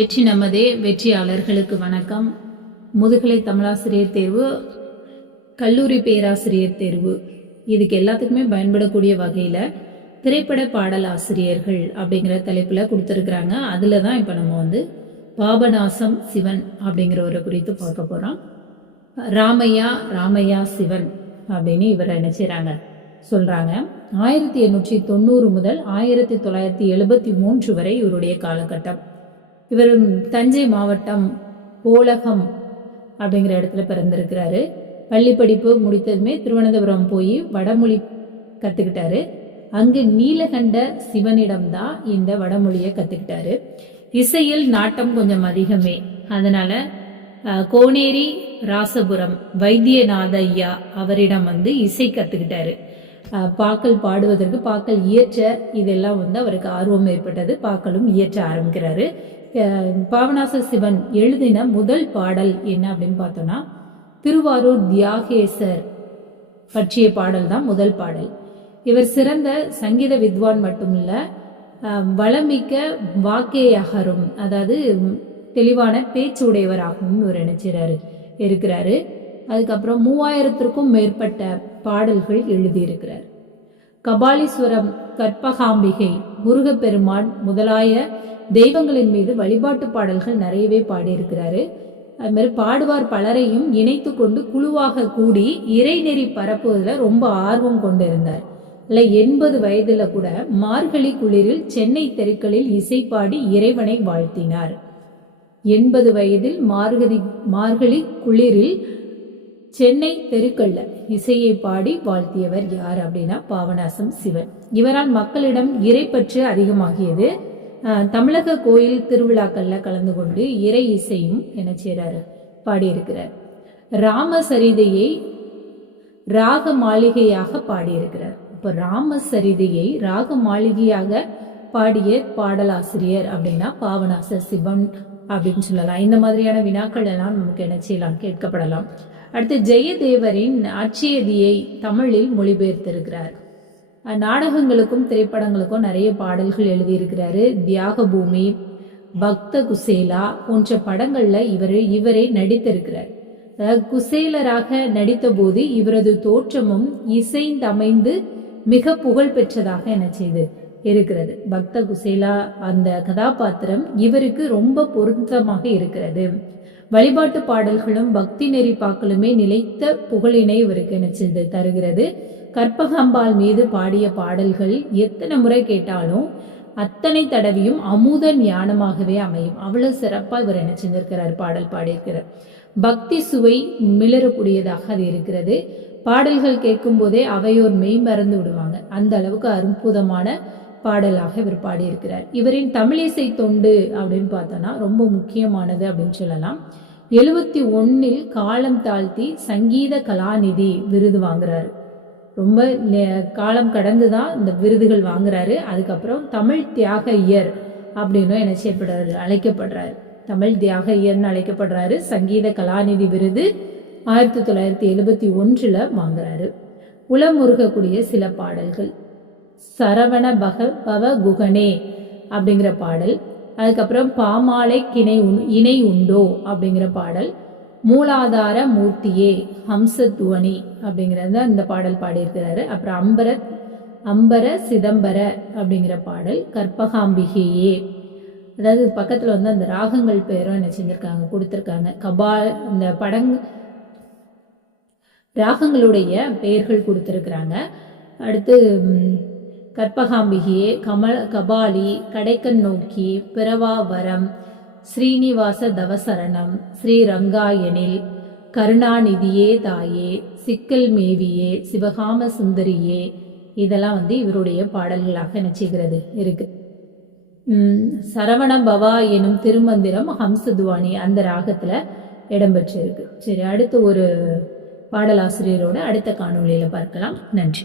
வெற்றி நமதே வெற்றியாளர்களுக்கு வணக்கம். முதுகலை தமிழாசிரியர் தேர்வு கல்லூரி பேராசிரியர் தேர்வு. இதுக்கு எல்லாத்துக்குமே பயன்படக்கூடிய வகையில் திரைப்பட பாடல் ஆசிரியர்கள் அப்படிங்கிற தலைப்பில் கொடுத்துருக்குறாங்க. அதில் தான் இப்போ நம்ம வந்து பாபநாசம் சிவன் அப்படிங்கிறவரை குறித்து பார்க்க போகிறோம் ராமையா ராமையா சிவன் அப்படின்னு இவரை என்ன செய்கிறாங்க சொல்கிறாங்க ஆயிரத்தி எண்ணூற்றி தொண்ணூறு முதல் ஆயிரத்தி தொள்ளாயிரத்தி எழுபத்தி மூன்று வரை இவருடைய காலகட்டம். இவர் தஞ்சை மாவட்டம் போலகம் அப்படிங்கிற இடத்துல பிறந்திருக்கிறாரு. பள்ளி படிப்பு முடித்ததுமே திருவனந்தபுரம் போய் வடமொழி கற்றுக்கிட்டாரு அங்கு நீலகண்ட சிவனிடம்தான் இந்த வடமொழியை கற்றுக்கிட்டாரு இசையில் நாட்டம் கொஞ்சம் அதிகமே. அதனால கோனேரி ராசபுரம் வைத்தியநாத ஐயா அவரிடம் வந்து இசை கற்றுக்கிட்டாரு பாக்கள் பாடுவதற்கு பாக்கள் இயற்ற இதெல்லாம் வந்து அவருக்கு ஆர்வம் ஏற்பட்டது. பாக்களும் இயற்ற ஆரம்பிக்கிறாரு. பாவனாச சிவன் எழுதின முதல் பாடல் என்ன அப்படின்னு பார்த்தோம்னா திருவாரூர் தியாகேசர் பற்றிய பாடல் தான் முதல் பாடல். இவர் சிறந்த சங்கீத வித்வான் மட்டுமில்ல அஹ், வளமிக்க வாக்கேயகரும் அதாவது தெளிவான பேச்சு உடையவராகவும் இவர் நினைச்சிறாரு இருக்கிறாரு. அதுக்கப்புறம் மூவாயிரத்திற்கும் மேற்பட்ட பாடல்கள் எழுதியிருக்கிறார். கபாலீஸ்வரம் கற்பகாம்பிகை முருகப்பெருமான் முதலாய தெய்வங்களின் மீது வழிபாட்டு பாடல்கள் நிறையவே பாடியிருக்கிறாரு. அது மாதிரி பாடுவார் பலரையும் இணைத்து கொண்டு குழுவாக கூடி இறைநெறி பரப்புவதில் ரொம்ப ஆர்வம் கொண்டிருந்தார். இல்லை எண்பது வயதுல கூட மார்கழி குளிரில் சென்னை தெருக்களில் இசை பாடி இறைவனை வாழ்த்தினார். எண்பது வயதில் மார்கழி மார்கழி குளிரில் சென்னை தெருக்கள்ல இசையை பாடி வாழ்த்தியவர் யார் அப்படின்னா பாவநாசம் சிவன். இவரால் மக்களிடம் இறைப்பற்று அதிகமாகியது தமிழக கோயில் திருவிழாக்கள்ல கலந்து கொண்டு இறை இசையும் என்ன செய்றாரு? பாடியிருக்கிறார். ராமசரிதையை ராக மாளிகையாக பாடியிருக்கிறார். இப்போ ராமசரிதையை ராக மாளிகையாக பாடிய பாடலாசிரியர் அப்படின்னா பாவனாச சிவன் அப்படின்னு சொல்லலாம். இந்த மாதிரியான வினாக்கள் எல்லாம் நமக்கு என்ன செய்யலாம்? கேட்கப்படலாம். அடுத்து ஜெயதேவரின் அச்சியதியை தமிழில் மொழிபெயர்த்திருக்கிறார். நாடகங்களுக்கும் திரைப்படங்களுக்கும் நிறைய பாடல்கள் எழுதியிருக்கிறாரு. தியாகபூமி பக்த குசேலா போன்ற படங்களில் இவர் இவரே நடித்திருக்கிறார். அதாவது குசேலராக நடித்தபோது இவரது தோற்றமும் இசைந்தமைந்து மிக புகழ் பெற்றதாக என்ன செய்து இருக்கிறது. பக்த குசேலா அந்த கதாபாத்திரம் இவருக்கு ரொம்ப பொருத்தமாக இருக்கிறது. வழிபாட்டு பாடல்களும் பக்தி நெறி பாக்களுமே நிலைத்த புகழினை இவருக்கு நினைச்சது தருகிறது. கற்பகம்பாள் மீது பாடிய பாடல்கள் எத்தனை முறை கேட்டாலும் அத்தனை தடவையும் அமுத ஞானமாகவே அமையும். அவ்வளவு சிறப்பா இவர் என்ன செஞ்சிருக்கிறார் பாடல் பாடியிருக்கிறார். பக்தி சுவை மிளறக்கூடியதாக அது இருக்கிறது. பாடல்கள் கேட்கும் போதே அவையோர் மெய் மறந்து விடுவாங்க. அந்த அளவுக்கு அற்புதமான பாடலாக இவர் பாடியிருக்கிறார். இவரின் தமிழிசை தொண்டு அப்படின்னு பார்த்தோன்னா ரொம்ப முக்கியமானது அப்படின்னு சொல்லலாம். எழுபத்தி ஒன்னில் காலம் தாழ்த்தி சங்கீத கலாநிதி விருது வாங்குறாரு. ரொம்ப நே- காலம் கடந்து தான் இந்த விருதுகள் வாங்குறாரு. அதுக்கப்புறம் தமிழ் தியாக இயர் அப்படின்னும் என்ன செய்யப்படுறாரு அழைக்கப்படுறாரு. தமிழ் தியாக இயர்னு அழைக்கப்படுறாரு. சங்கீத கலாநிதி விருது ஆயிரத்தி தொள்ளாயிரத்தி எழுபத்தி ஒன்றில் வாங்குறாரு. உளமுருகக்கூடிய சில பாடல்கள். சரவண பக பவ குகனே அப்படிங்கிற பாடல். அதுக்கப்புறம் பாமாலை கிணை உண் இணை உண்டோ அப்படிங்கிற பாடல். மூலாதார மூர்த்தியே ஹம்சத்துவனி அப்படிங்கிறத இந்த பாடல் பாடியிருக்கிறாரு. அப்புறம் அம்பர அம்பர சிதம்பர அப்படிங்கிற பாடல். கற்பகாம்பிகையே. அதாவது பக்கத்தில் வந்து அந்த ராகங்கள் பேரும் என்ன செஞ்சுருக்காங்க கொடுத்துருக்காங்க. கபா அந்த படங் ராகங்களுடைய பெயர்கள் கொடுத்துருக்குறாங்க. அடுத்து கற்பகாம்பிகையே கமல கபாலி கடைக்கன் நோக்கி பிறவாவரம் ஸ்ரீனிவாச தவசரணம் ஸ்ரீரங்காயனில் கருணாநிதியே தாயே சிக்கல் மேவியே சிவகாம சுந்தரியே இதெல்லாம் வந்து இவருடைய பாடல்களாக நினைச்சுகிறது இருக்கு. சரவண பவா எனும் திருமந்திரம் ஹம்சதுவானி அந்த ராகத்துல இடம்பெற்றிருக்கு. சரி அடுத்து ஒரு பாடலாசிரியரோட அடுத்த காணொளியில பார்க்கலாம். நன்றி.